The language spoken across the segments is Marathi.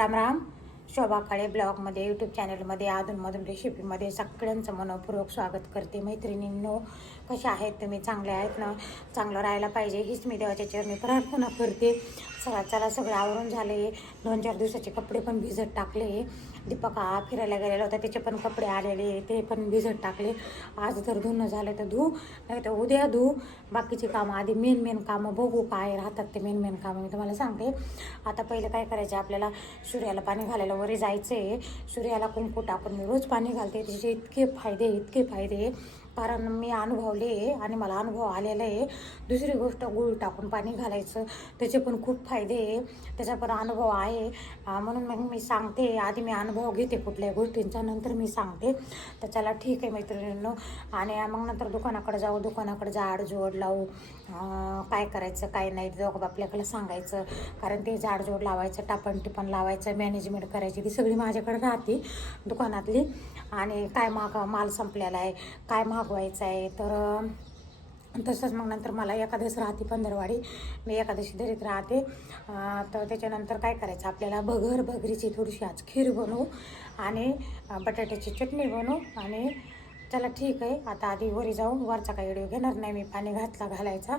राम राम शोभा काळे ब्लॉगमध्ये यूट्यूब चॅनलमध्ये अधूनमधून रेसिपीमध्ये सगळ्यांचं मनपूर्वक स्वागत करते. मैत्रिणींनो कशा आहेत? तुम्ही चांगले आहेत ना? चांगलं राहायला पाहिजे हीच मी देवाच्या चरणी प्रार्थना करते. चला चला सगळं आवरून झाले दोन चार दिवसाचे कपडे पण भिजत टाकले. दीपक हा फिरायला गेलेला होता. त्याचे पण कपडे आलेले ते पण भिजत टाकले. आज जर धुणं झालं तर धू नाही तर उद्या धू. बाकीची कामं आधी मेन मेन कामं बघू काय राहतात ते मेन मेन कामं. मी तुम्हाला सांगते. आता पहिलं काय करायचे आपल्याला? सूर्याला पाणी घालायला वरे जायचं आहे सूर्याला कुंकू टाकून मी रोज पाणी घालते. त्याचे इतके फायदे इतके फायदे. कारण मी अनुभवले आणि मला अनुभव आलेला आहे. दुसरी गोष्ट गूळ टाकून पाणी घालायचं. त्याचे पण खूप फायदे आहे. त्याचा पण अनुभव आहे. म्हणून मग मी सांगते आधी मी अनुभव घेते कुठल्याही गोष्टींचा नंतर मी सांगते. तर चला ठीक आहे मैत्रिणींनो. आणि मग नंतर दुकानाकडे जाऊ दुकानाकडे झाड जोड लावू. काय करायचं काय नाही दोघं आपल्याकडे सांगायचं. कारण ते झाडजोड लावायचं टापण टिपण लावायचं मॅनेजमेंट करायची ती सगळी माझ्याकडे राहते दुकानातली. आणि काय महाग माल संपलेला आहे काय महाग मागवायचं आहे तर तसंच मग नंतर मला एकादश राहते पंधरवाडी. मी एकादशी धरीत राहते. अं, तर त्याच्यानंतर काय करायचं आपल्याला भगर भगरीची थोडीशी आज खीर बनवू आणि बटाट्याची चटणी बनवू आणि चला ठीक आहे आता आधी वरी जाऊन वरचा काही व्हिडिओ घेणार नाही मी पाणी घातला घालायचा.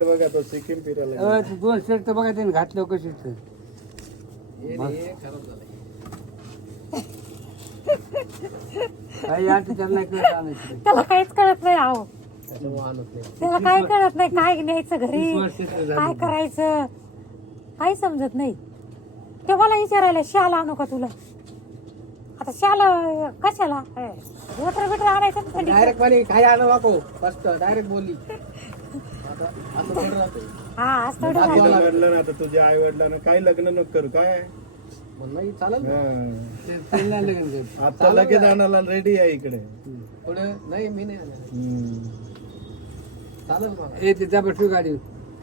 तर बघा तो सिक्कीम फिरायला दोन शर्ट बघा त्याने घातलं कशी काही त्याला नाही कळत आणायचं त्याला काहीच कळत नाही आहो. गेला. आणत नाही त्याला काय कळत नाही काय न्यायचं घरी. काय करायचं? काही समजत नाही. ते मला विचारायला शाल आणू का तुला? आता शाल कशाला? वटर बिटर आणायचं ना थंडीचं. डायरेक्ट पाणी काय आणू नको फर्स्ट डायरेक्ट बोलली आता असं थोडं. हा आज थोडं आता घडलं ना आता तुझ्या आई वडिलांना काय लग्न नको करू काय? नाही चालेल ना. हा. ते- ते नाही लगेच. आता लगेच आणायला रेडी आहे इकडे. पुढे नाही मी नाही आणार. हम्म. चालेल मला ए ते डबा गाडी.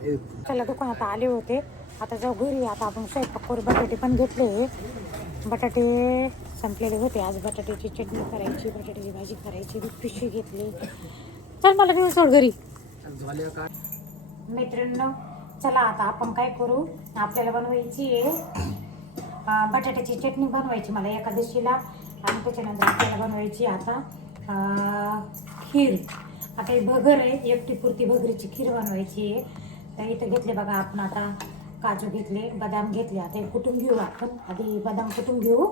ए, त्याला दुकानात आले होते. आता जाऊ घरी आता आपण स्वयंपाक करू. बटाटे पण घेतले. बटाटे संपलेले होते. आज बटाट्याची चटणी करायची बटाट्याची भाजी करायची दूध पिशवी घेतली. चल मला घेऊन सोड घरी. झाल्या चला आता आपण काय करू? आपल्याला बनवायची आहे. बटाट्याची चटणी बनवायची मला एकादशीला आणि त्याच्यानंतर आपल्याला बनवायची आता खीर. आता ही भगर आहे एकटी पुरती भगरीची खीर बनवायची आहे. तर इथं घेतले बघा आपण आता काजू घेतले बदाम घेतले. आता हे कुटून घेऊ आपण? आधी बदाम कुटून घेऊ?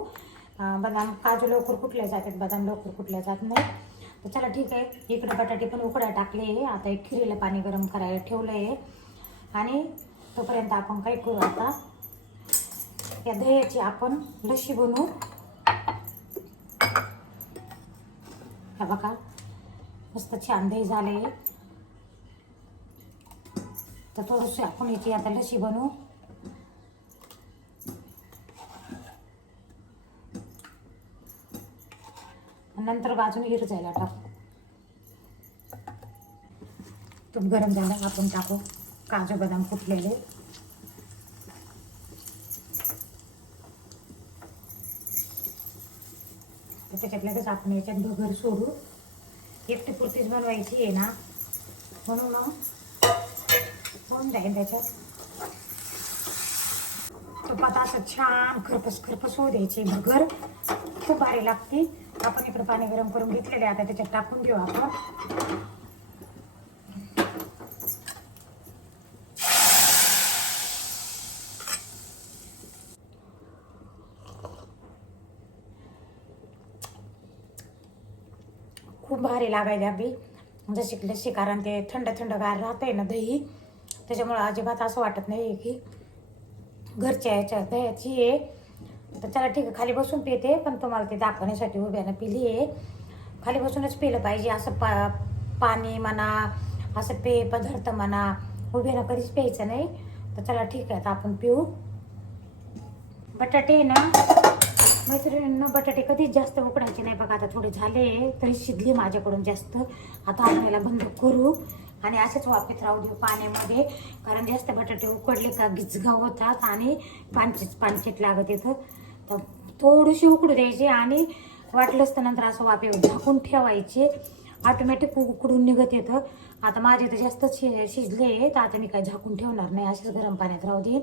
बदाम काजू लवकर कुटल्या जातात? बदाम लवकर कुठल्या जात नाही तर चला ठीक आहे. इकडे बटाटे पण उकडाय टाकले आता एक खिरीला पाणी गरम करायला ठेवलं आहे आणि तोपर्यंत आपण काय करू आता? या दह्याची आपण लशी बनवू. हा बघा मस्त छान दही झाले तर थोडंसं आपण याची आता लशी बनवू. नंतर बाजून हिर जायला टाकू. तूप गरम झालं आपण टाकू. काजू बदाम फुटलेले त्याच्यात लगेच आपण याच्यात भगर सोडू एकटी पुरतीच बनवायची आहे ना. म्हणून मग होऊन जाईल त्याच्यात. तुपात असं छान खरपस खरपस होऊ द्यायची. भगर खूप भारी लागते. आपण इकडे पाणी गरम करून घेतलेले आता त्याच्यात टाकून घेऊ आपण. खूप भारी लागायला बी. जशी लशी कारण ते थंड थंडगार राहतंय ना दही त्याच्यामुळं अजिबात असं वाटत नाही की घरच्या याच्या दह्याची आहे. तर चला ठीक आहे खाली बसून पिते पण तुम्हाला ते दाखवण्यासाठी उभ्यानं पिली आहे. खाली बसूनच पिलं पाहिजे असं पा पाणी म्हणा असं पेय पदार्थ म्हणा उभ्यानं कधीच प्यायचं नाही. तर चला ठीक आहे आता आपण पिऊ. बटाटे ना मैत्रिणींना बटाटे कधीच जास्त उकडायचे नाही बघा आता थोडे झाले तरी शिजले माझ्याकडून जास्त. आता आपण याला बंद करू आणि असेच वाफेत राहू देऊ पाण्यामध्ये कारण जास्त बटाटे उकडले का गिजगा होतात आणि पानचित पानचित लागत येतं. तर थोडीशी उकडू द्यायची आणि वाटलंच तर नंतर असं वाफेवर झाकून ठेवायचे. ऑटोमॅटिक उकडून निघत येतं. आता माझे तर जास्त शि शिजले तर आता मी काय झाकून ठेवणार नाही असेच गरम पाण्यात राहू देईन.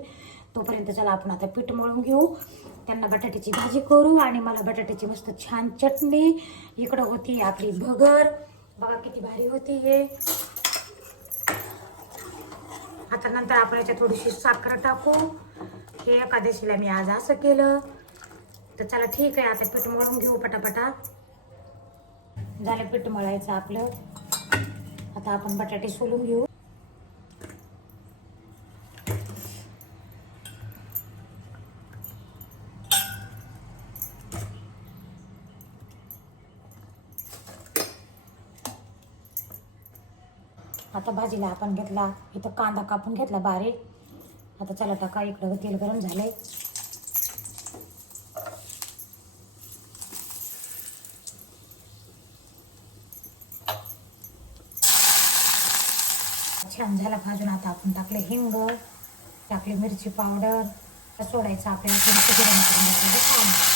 तोपर्यंत चला आपण आता पीठ मळून घेऊ. त्यांना बटाट्याची भाजी करू आणि मला बटाट्याची मस्त छान चटणी. इकडं होती आपली भगर. बघा किती भारी होती हे. आता नंतर आपण याच्यात थोडीशी साखर टाकू. हे एकादशीला मी आज असं केलं. तर चला ठीक आहे आता पीठ मळून घेऊ पटापटा. झालं पीठ मळायचं आपलं. आता आपण बटाटे सोलून घेऊ. आता भाजीला आपण घेतला इथं कांदा कापून घेतला बारीक. आता चला टाका इकडं तेल गरम झालंय. छान झाला भाजून आता आपण टाकले हिंग टाकले मिरची पावडर. सोडायचं आपल्याला थोडंसं गरम करून घ्यायचं छान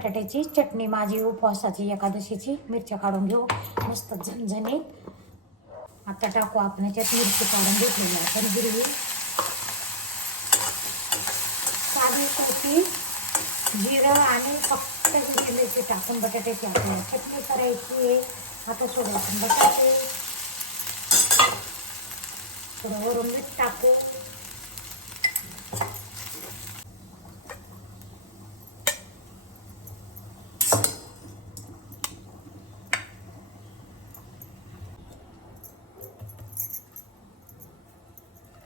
बटाट्याची चटणी माझी उपवासाची एकादशीची. मिरच्या काढून घेऊ. मस्त झणझणीत. आता टाकू आपण याच्यात मिरची काढून घेतलेली आपण हिरवी साधी कोथी जिरं आणि फक्त मिरची टाकून बटाट्याची आपल्याला चटणी करायची आहे. आता सोडायचं बटाटे. थोडं वरून मीठ टाकू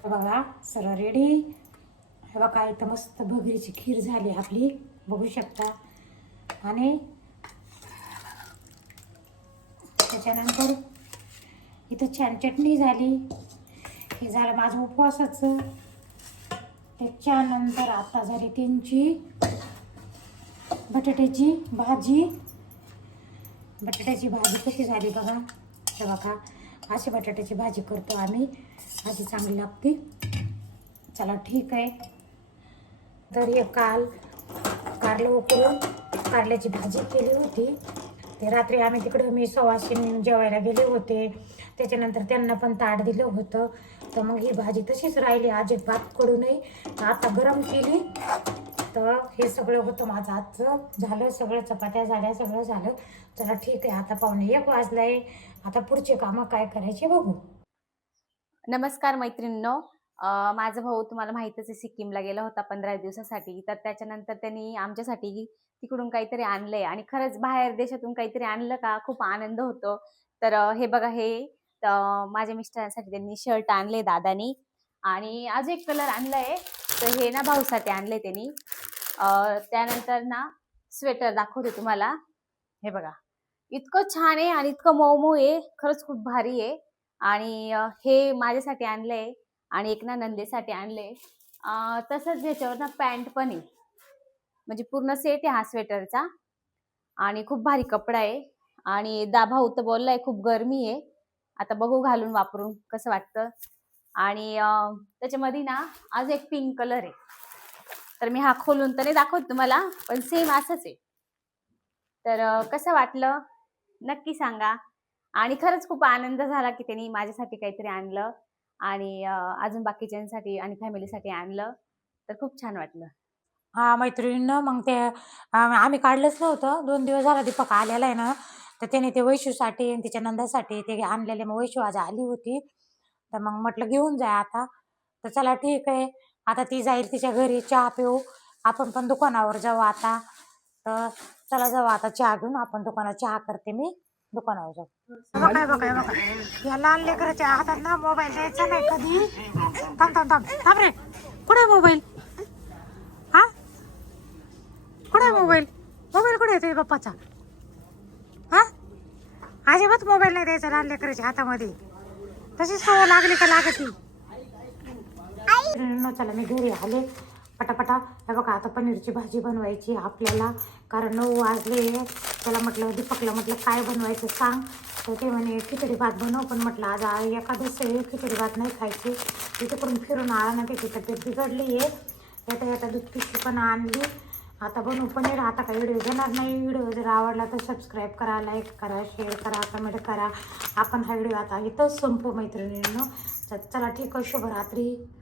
हे बघा सगळं रेडी हे बघा इथं मस्त भगरीची खीर झाली आपली. बघू शकता. आणि त्याच्यानंतर इथं छान चटणी झाली. हे झालं माझं उपवासाचं. त्याच्यानंतर आता झाली त्यांची बटाट्याची भाजी. बटाट्याची भाजी कशी झाली बघा. हे बघा. अशी बटाट्याची भाजी करतो आम्ही. भाजी चांगली लागते. चला ठीक आहे. तर हे काल कारलं उकळून कारल्याची भाजी केली होती. ते रात्री आम्ही तिकडं मी सवाशीन जेवायला गेले होते. त्याच्यानंतर त्यांना पण ताट दिलं होतं. तर मग ही भाजी तशीच राहिली. अजिबात कडूनही आता गरम केली. तर हे सगळं होतं माझं आजचं. झालं सगळं. चपात्या झाल्या सगळं झालं. चला ठीक आहे. आता पाहुणे एक आहे आता पुढचे कामं काय करायचे बघू. नमस्कार मैत्रिणींनो. माझा भाऊ तुम्हाला माहितच आहे सिक्कीमला गेला होता पंधरा दिवसासाठी. तर त्याच्यानंतर त्यांनी आमच्यासाठी तिकडून काहीतरी आणलंय. आणि खरंच बाहेर देशातून काहीतरी आणलं का खूप आनंद होतो. तर हे बघा हे माझ्या मिस्टरांसाठी त्यांनी शर्ट आणले दादानी. आणि अजून एक कलर आणलाय. तर हे ना भाऊसाठी आणले त्यांनी. त्यानंतर ना स्वेटर दाखवते तुम्हाला. हे बघा. इतकं छान आहे आणि इतकं मऊ मऊ आहे. खरंच खूप भारी आहे. आणि हे माझ्यासाठी आणलंय. आणि एक ना नंदेसाठी आणले. तसंच ह्याच्यावर ना पॅन्ट पण आहे. म्हणजे पूर्ण सेट आहे हा स्वेटरचा. आणि खूप भारी कपडा आहे. आणि दा भाऊ तर बोललाय खूप गरमी आहे. आता बघू घालून वापरून कसं वाटतं. आणि त्याच्यामध्ये ना आज एक पिंक कलर आहे. तर मी हा खोलून तर नाही दाखवत तुम्हाला पण सेम असंच आहे. तर कसं वाटलं? नक्की सांगा. आणि खरंच खूप आनंद झाला की त्यांनी माझ्यासाठी काहीतरी आणलं. आणि अजून बाकीच्यांसाठी आणि फॅमिलीसाठी आणलं तर खूप छान वाटलं. हा मैत्रिणीनं मग ते आम्ही काढलंच नव्हतं. दोन दिवस झाला दीपक आलेला आहे ना तर त्याने ते वैशूसाठी आणि तिच्या नंदासाठी ते आणलेले मग वैशू आज आली होती. तर मग म्हटलं घेऊन जा आता. तर चला ठीक आहे. आता ती जाईल तिच्या घरी चहा पिऊ. आपण पण दुकानावर जाऊ आता. तर चला जाऊ आता चहा घेऊन. आपण दुकानात चहा करते मी. दुकानावर जाऊ. बघा बघा बघा. या लहान लेकराच्या हातात ना मोबाईल द्यायचा नाही कधी. थांब थांब थांब. थांब रे. कुठे मोबाईल हा? कुठे मोबाईल मोबाईल कुठे येतोय बाप्पाचा? हा? अजिबात मोबाईल नाही द्यायचा लहान लेकराच्या हातामध्ये. तशी सवय लागली का लागती चला मी घरी आले. पटापटा. हे बघा आता पनीरची भाजी बनवायची आपल्याला. कारण नऊ वाजले. त्याला म्हटलं दीपकला म्हटलं काय बनवायचं सांग. तर ते म्हणे खिचडी भात बनव. पण म्हटलं आज आ- खिचडी भात नाही खायची. तिथे करून फिरून आला ना त्याची तब्येत बिघडली आहे. येता येता दूध पिशी पण आणली. आता बनवू पनीर आता काही व्हिडिओ घेणार नाही. व्हिडिओ जर आवडला तर सबस्क्राईब करा लाईक करा शेअर करा कमेंट करा. आपण हा व्हिडिओ आता इथंच संपू मैत्रिणींनो. चला ठीक आहे. शुभरात्री.